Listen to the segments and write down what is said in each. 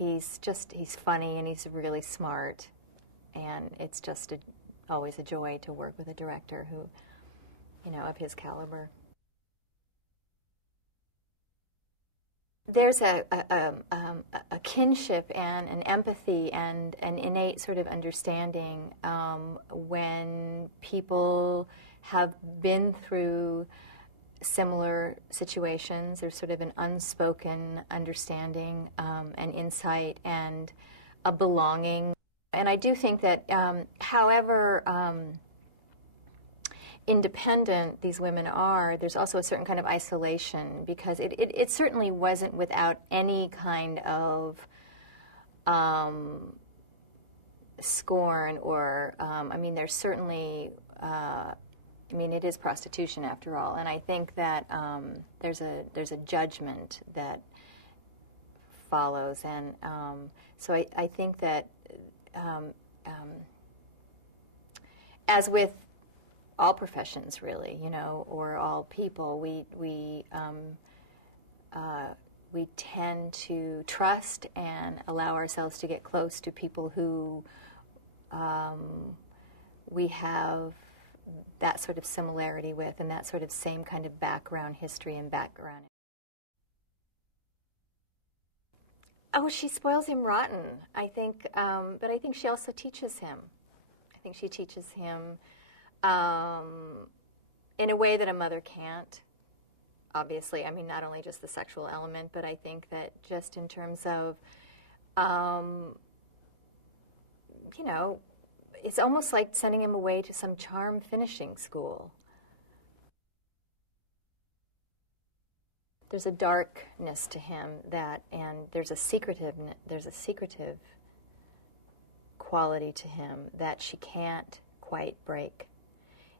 he's funny and he's really smart, and it's just always a joy to work with a director who, you know, of his caliber. There's a kinship and an empathy and an innate sort of understanding when people have been through similar situations. There's sort of an unspoken understanding and insight and a belonging. And I do think that however independent these women are, there's also a certain kind of isolation, because it certainly wasn't without any kind of scorn or, I mean, there's certainly, I mean, it is prostitution after all, and I think that there's a judgment that follows, and so I think that as with all professions, really, you know, or all people, we tend to trust and allow ourselves to get close to people who we have that sort of similarity with, and that sort of same kind of background, history and background. Oh, she spoils him rotten, I think, but I think she also teaches him. I think she teaches him in a way that a mother can't, obviously. I mean, not only just the sexual element, but I think that just in terms of, you know, it's almost like sending him away to some charm finishing school. There's a darkness to him that, and there's a secretive quality to him that she can't quite break.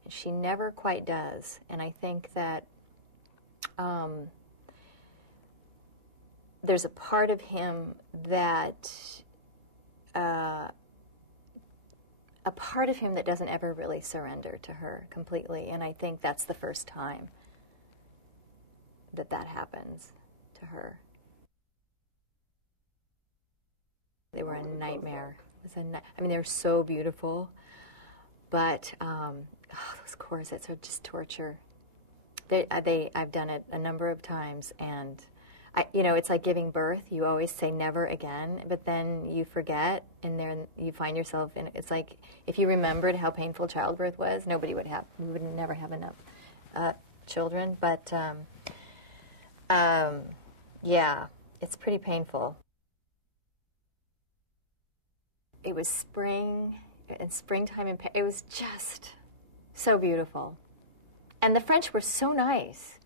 And she never quite does. And I think that there's a part of him that doesn't ever really surrender to her completely, and I think that's the first time that happens to her. They were a nightmare. I mean, they were so beautiful, but those corsets are just torture. I've done it a number of times, and you know, it's like giving birth. You always say never again, but then you forget, and then you find yourself in. It's like if you remembered how painful childbirth was, we would never have enough children. But yeah, it's pretty painful. It was spring and springtime, and it was just so beautiful, and the French were so nice.